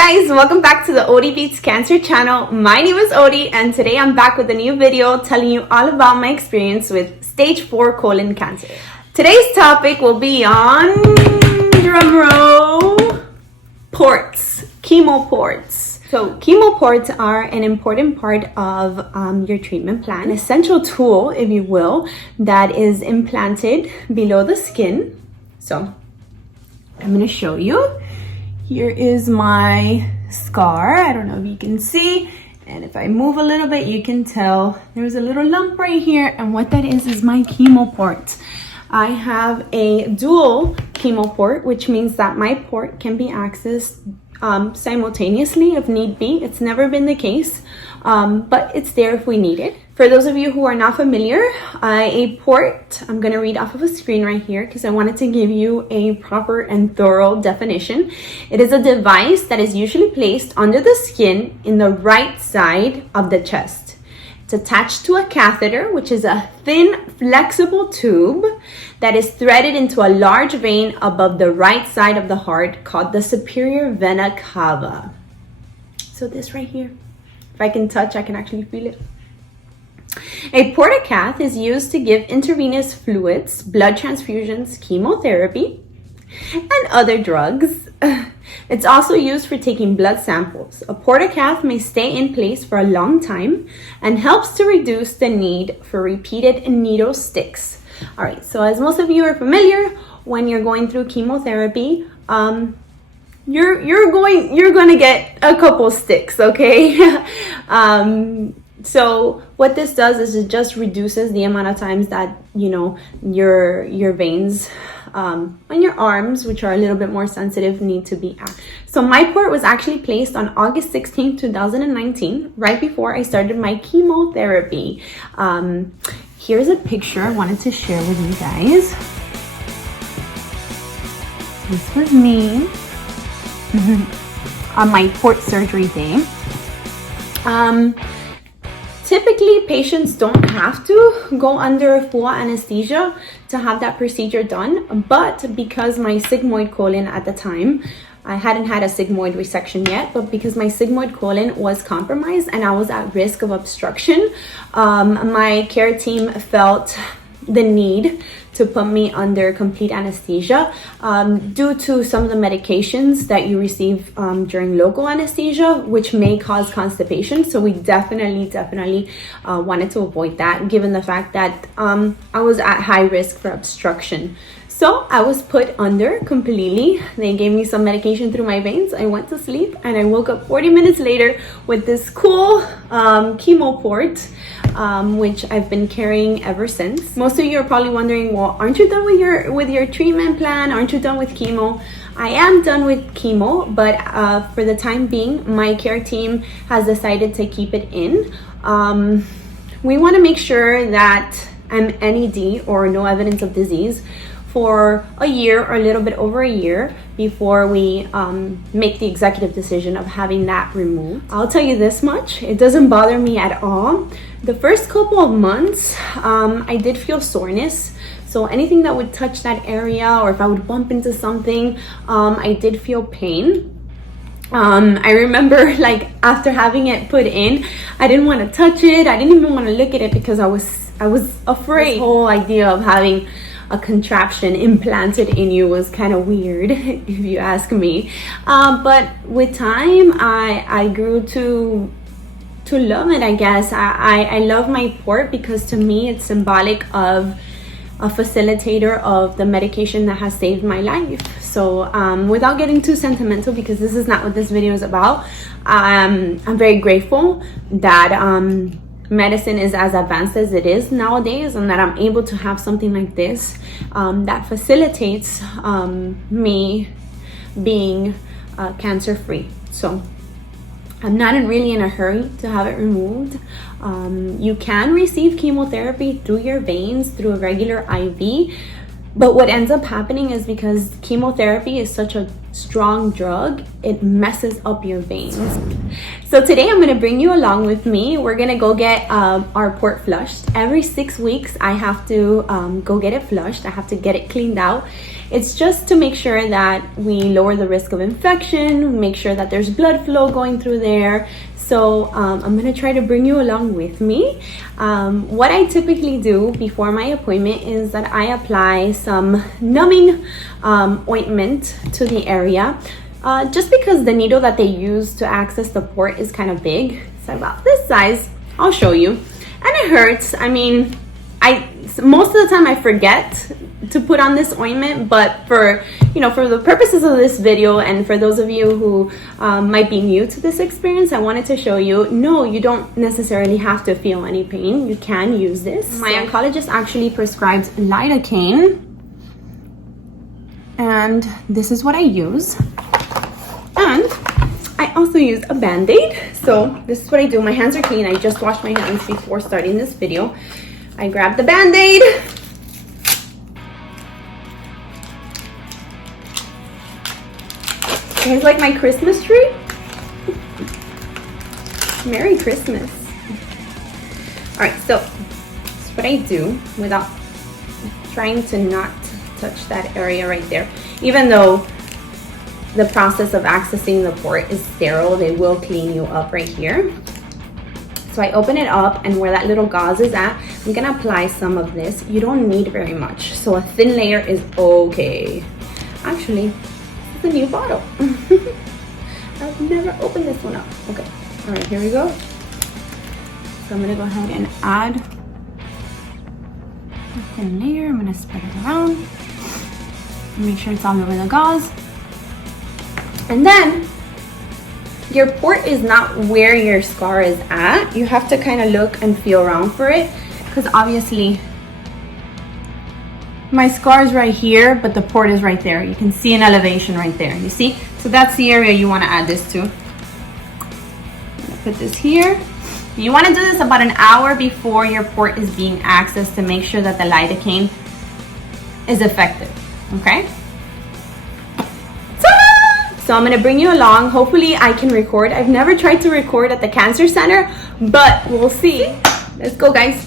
guys, welcome back to the Odie Beats Cancer channel. My name is Odie and today I'm back with a new video telling you all about my experience with stage 4 colon cancer. Today's topic will be on, drumroll, ports, chemo ports. So chemo ports are an important part of your treatment plan, an essential tool, if you will, that is implanted below the skin. So I'm going to show you. Here is my scar. I don't know if you can see. And if I move a little bit, you can tell there's a little lump right here. And what that is my chemo port. I have a dual chemo port, which means that my port can be accessed simultaneously if need be. It's never been the case, but it's there if we need it. For those of you who are not familiar, a port, I'm going to read off of a screen right here because I wanted to give you a proper and thorough definition. It is a device that is usually placed under the skin in the right side of the chest. It's attached to a catheter, which is a thin, flexible tube that is threaded into a large vein above the right side of the heart called the superior vena cava. So this right here, if I can touch, I can actually feel it. A portacath is used to give intravenous fluids, blood transfusions, chemotherapy, and other drugs. It's also used for taking blood samples. A portacath may stay in place for a long time and helps to reduce the need for repeated needle sticks. All right, so as most of you are familiar, when you're going through chemotherapy, you're going to get a couple sticks, okay? So what this does is it just reduces the amount of times that, you know, your veins on your arms, which are a little bit more sensitive, need to be active. So my port was actually placed on August 16, 2019, right before I started my chemotherapy. Here's a picture I wanted to share with you guys. This was me on my port surgery day. Typically, patients don't have to go under full anesthesia to have that procedure done, but because my sigmoid colon at the time, I hadn't had a sigmoid resection yet, but because my sigmoid colon was compromised and I was at risk of obstruction, my care team felt the need to put me under complete anesthesia due to some of the medications that you receive during local anesthesia, which may cause constipation. So we definitely wanted to avoid that, given the fact that I was at high risk for obstruction. So I was put under completely. They gave me some medication through my veins. I went to sleep and I woke up 40 minutes later with this cool chemo port, which I've been carrying ever since. Most of you are probably wondering, well, aren't you done with your treatment plan? Aren't you done with chemo? I am done with chemo, but for the time being, my care team has decided to keep it in. We want to make sure that I'm NED or no evidence of disease for a year or a little bit over a year before we make the executive decision of having that removed. I'll tell you this much, it doesn't bother me at all. The first couple of months, I did feel soreness. So anything that would touch that area or if I would bump into something, I did feel pain. I remember like after having it put in, I didn't want to touch it. I didn't even want to look at it because I was afraid. This whole idea of having a contraption implanted in you was kind of weird, if you ask me. But with time, I grew to love it, I guess. I love my port because to me, it's symbolic of a facilitator of the medication that has saved my life. So without getting too sentimental, because this is not what this video is about, I'm very grateful that medicine is as advanced as it is nowadays, and that I'm able to have something like this that facilitates me being cancer free. So I'm not really in a hurry to have it removed. You can receive chemotherapy through your veins through a regular IV, but what ends up happening is because chemotherapy is such a strong drug, it messes up your veins. So today I'm going to bring you along with me. We're going to go get our port flushed. Every 6 weeks I have to go get it flushed. I have to get it cleaned out. It's just to make sure that we lower the risk of infection, make sure that there's blood flow going through there. So I'm gonna try to bring you along with me. What I typically do before my appointment is that I apply some numbing ointment to the area. Just because the needle that they use to access the port is kind of big. It's about this size. I'll show you. And it hurts. I mean, most of the time I forget to put on this ointment, but for the purposes of this video and for those of you who might be new to this experience, I wanted to show you, no, you don't necessarily have to feel any pain. You can use this. My oncologist actually prescribes lidocaine, and this is what I use. And I also use a band-aid. So this is what I do. My hands are clean. I just washed my hands before starting this video. I grab the band-aid. It's like my Christmas tree. Merry Christmas. All right, so that's what I do without trying to not touch that area right there. Even though the process of accessing the port is sterile, they will clean you up right here. So I open it up, and where that little gauze is at, I'm gonna apply some of this. You don't need very much, so a thin layer is okay. Actually, this is a new bottle. I've never opened this one up. Okay, all right, here we go. So I'm gonna go ahead and add a thin layer. I'm gonna spread it around. Make sure it's all over the gauze. And then your port is not where your scar is at. You have to kind of look and feel around for it, because obviously my scar is right here, but the port is right there. You can see an elevation right there, you see? So that's the area you want to add this to. I'm gonna put this here. You want to do this about an hour before your port is being accessed to make sure that the lidocaine is effective, okay? So I'm gonna bring you along. Hopefully I can record. I've never tried to record at the cancer center, but we'll see. Let's go, guys.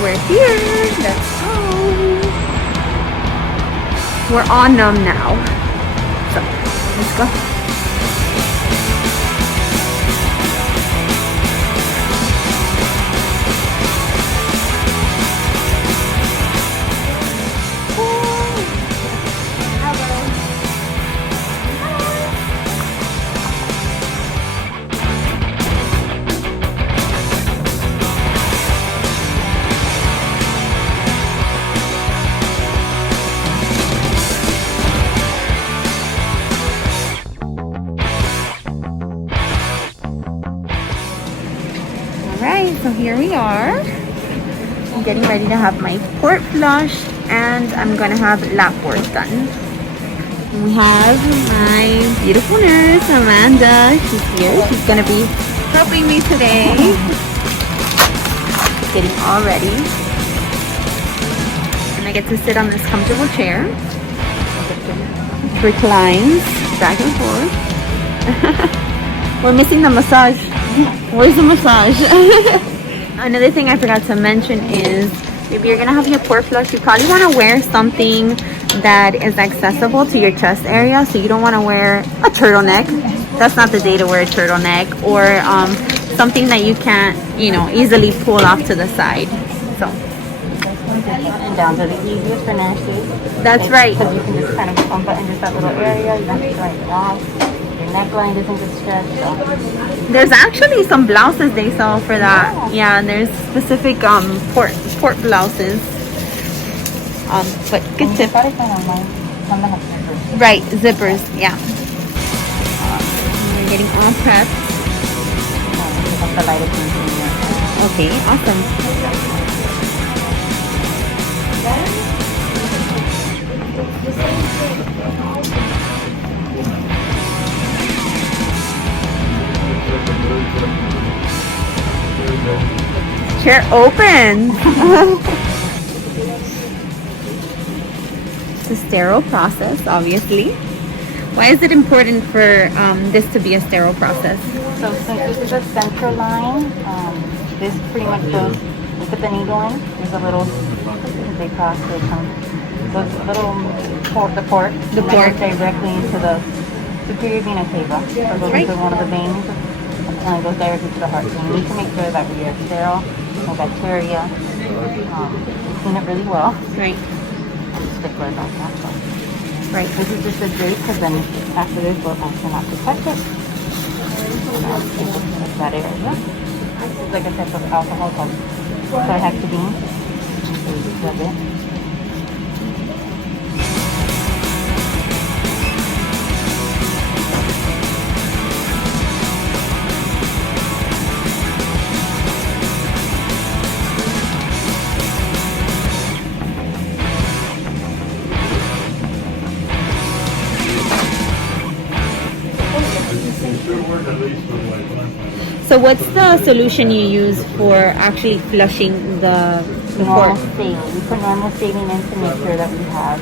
We're here. Let's go. We're on numb now. So let's go. So here we are. I'm getting ready to have my port flushed, and I'm gonna have lap work done. And we have my beautiful nurse, Amanda. She's here. She's gonna be helping me today. Getting all ready. And I get to sit on this comfortable chair. It reclines back and forth. We're missing the massage. Where's the massage? Another thing I forgot to mention is if you're gonna have your port flush, you probably want to wear something that is accessible to your chest area. So you don't want to wear a turtleneck. That's not the day to wear a turtleneck, or something that you can't, easily pull off to the side. So. And down to the easiest for nurses. That's right. Because you can just kind of pump it in just that little area. You don't have to dry it off. Your neckline doesn't get stretched. So. There's actually some blouses they sell for that. Yeah, and there's specific port blouses. But good tip. Probably find online. Right, zippers, yeah. We're getting all prepped. Pick up the lidocaine in here. Okay, awesome. Chair opens. It's a sterile process, obviously. Why is it important for this to be a sterile process? So since this is a central line, this pretty much goes, you put the needle in, there's a little, they cross it, so it's a little port, the port directly into the superior vena cava. So it goes into one of the veins and it goes directly to the heart. So you need to make sure that we are sterile, no bacteria, clean it really well. Right. Sticklers on that one. Right. This is just a drape because then after this we'll actually not to touch it. That area. It's like a type of alcohol called trihexidine. So you just rub it. So what's the solution you use for actually flushing the Normal port? saline. We put normal saline in to make sure that we have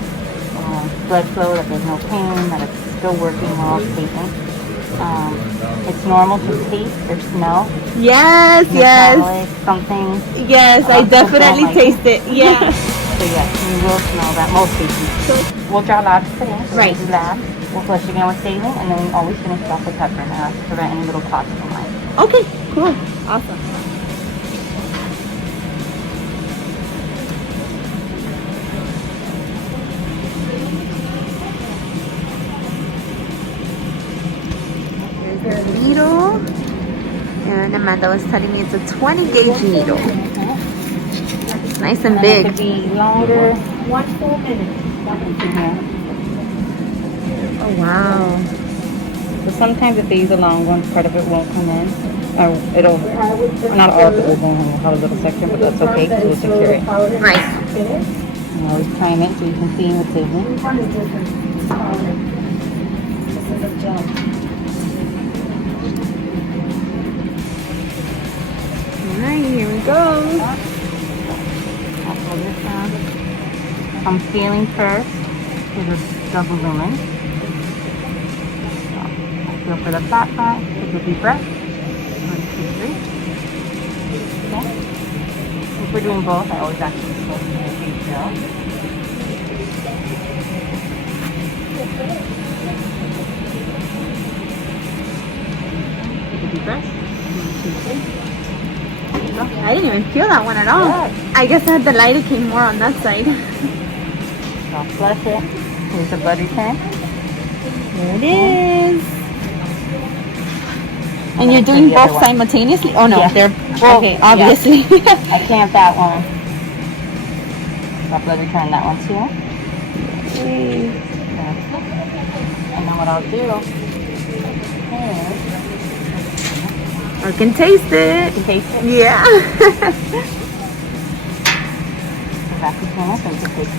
blood flow, that there's no pain, that it's still working well, patient. It's normal to taste or smell. Yes, Metallic, something. yes, I definitely like taste it. Yeah. So yes, you will smell that most patients. We'll draw labs today. So Right. we'll do labs. We'll flush again with saline, and then we always finish it off with heparin to prevent any little clots in the line. Okay, cool, awesome. Here's the needle, and Amanda was telling me it's a 20 gauge needle. Nice and And big. it could be longer. 1 full minute. Oh wow. So sometimes if they use a long one, part of it won't come in. Or it'll, not all of it will go in, we'll have a little section, but that's okay because we'll secure it. Right. And always time it so you can see what's in it. Alright, here we go. That's what this sounds. I'm feeling first is a double lumen. So I feel for the flat side, take a deep breath. 1, 2, 3. Okay. If we're doing both, I always actually slow to a deep drill. Take a deep breath. 1, 2, 3. I didn't even feel that one at all. I guess I had the lidocaine more on that side. So I'll flush it. Here's the blood return. There it is. And you're doing both simultaneously? Oh no, Yeah. they're Well, okay, yeah. obviously. I can't that one. So I'll blood return that one too. And then what I'll do is I can taste it. you taste it. Yeah. Go back to Chemo so you can take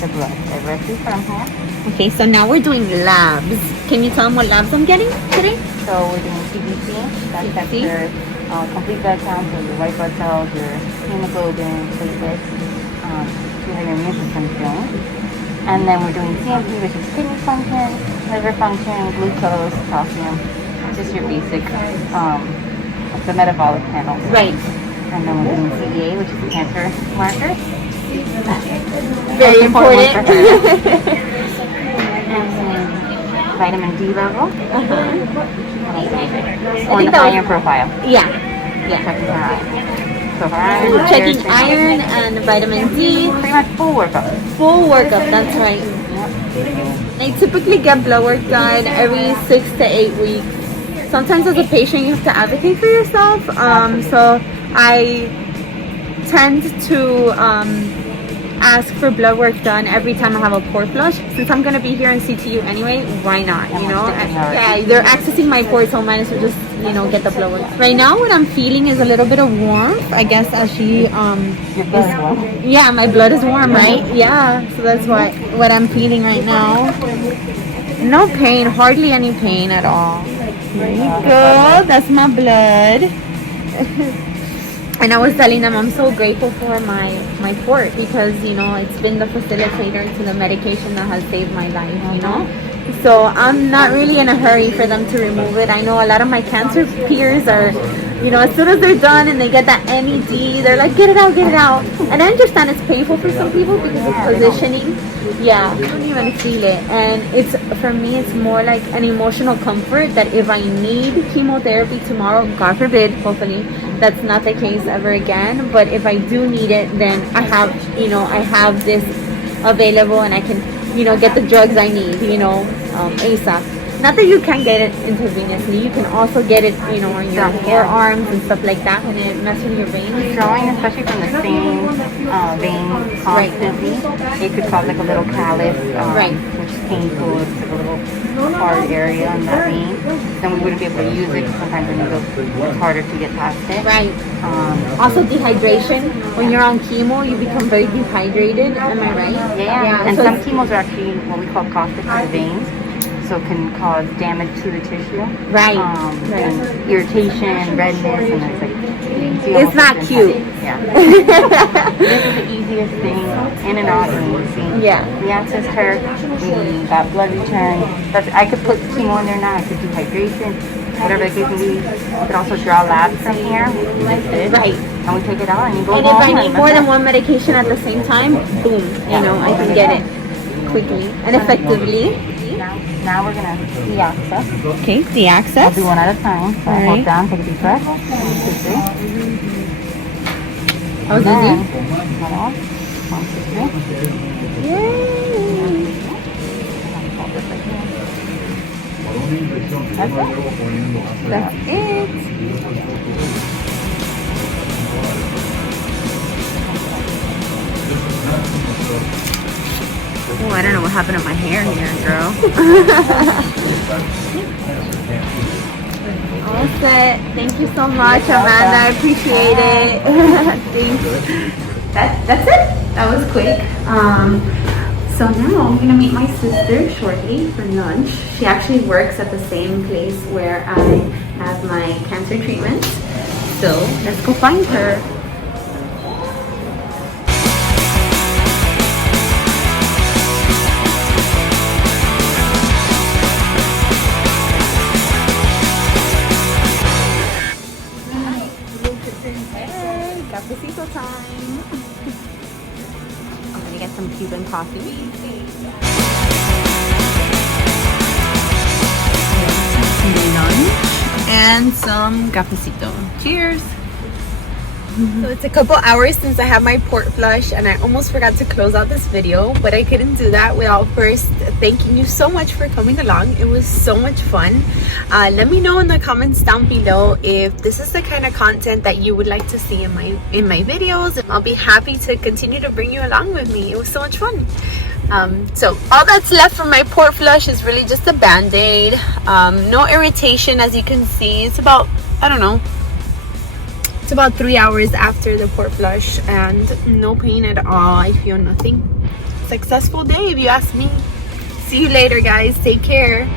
the blood directly from here. Okay, so now we're doing labs. Can you tell them what labs I'm getting today? So we're doing CBC. That checks your complete blood count, so your white blood cells, your hemoglobin, platelets, see how your immune system's doing. And then we're doing CMP, which is kidney function, liver function, glucose, calcium, just your basic, the metabolic panel. Right. And then we're doing CEA, which is the cancer marker. Very important. And then vitamin D level. Or the iron profile. Yeah. Checking her iron. So her iron, Checking iron and vitamin D. pretty much full workup. Full workup, that's right. I typically get blood work done every 6 to 8 weeks. Sometimes as a patient you have to advocate for yourself. So I tend to ask for blood work done every time I have a port flush. Since I'm gonna be here in CTU anyway, why not? You know, yeah, they're accessing my port, so I might as well just, you know, get the blood work. Right now, what I'm feeling is a little bit of warmth. I guess as she yeah, my blood is warm, right? Yeah, so that's what I'm feeling right now. No pain, hardly any pain at all. There you go. That's my blood. And I was telling them I'm so grateful for my port because, you know, it's been the facilitator to the medication that has saved my life, you know. So I'm not really in a hurry for them to remove it. I know a lot of my cancer peers are, you know, as soon as they're done and they get that NED, they're like, get it out, get it out. And I understand it's painful for some people because of positioning. Yeah, I don't even feel it. And it's, for me, it's more like an emotional comfort that if I need chemotherapy tomorrow, God forbid, hopefully, that's not the case ever again. But if I do need it, then I have, you know, I have this available and I can, you know, get the drugs I need, you know, ASAP. Not that you can get it intravenously, you can also get it, you know, on your forearms and stuff like that when it messes with your veins. Drawing, especially from the same vein constantly, it could cause like a little callus, which is painful. It's like a little hard area in that vein. Then we wouldn't be able to use it because sometimes the needle it's harder to get past it. Right. Also dehydration. When you're on chemo, you become very dehydrated. Am I right? Yeah. And so some chemos are actually what we call caustic to the veins. So it can cause damage to the tissue. Right. And irritation, redness, and it's like it's not cute. Yeah. This is the easiest thing, in and out easy. Yeah. We accessed her. We got blood return. I could put chemo in there now. I could do hydration, whatever the case may be. I could also draw labs from here, like this. Right. And we take it out and you go home. And if I need more than one medication at the same time, boom, you know, I can get it quickly and effectively. Now we're gonna de-access. Okay, de-access. I'll do one at a time. So All hold down, take a deep breath. 1, 2, 3. That was easy. Hold on. 1, 2, 3. Yay! That's it. Oh, I don't know what happened to my hair here, girl. All set. Thank you so much, Amanda. I appreciate it. Thanks. That's it. That was quick. So now I'm gonna meet my sister shortly for lunch. She actually works at the same place where I have my cancer treatment. So let's go find her. Cafecito time. I'm gonna get some Cuban coffee. Lunch and some cafecito. Cheers. So it's a couple hours since I had my port flush and I almost forgot to close out this video, but I couldn't do that without first thanking you so much for coming along. It was so much fun. Let me know in the comments down below if this is the kind of content that you would like to see in my videos. I'll be happy to continue to bring you along with me. It was so much fun. So all that's left from my port flush is really just a band-aid. No irritation, as you can see. It's about, I don't know, it's about 3 hours after the port flush and no pain at all. I feel nothing. Successful day if you ask me. See you later, guys. Take care.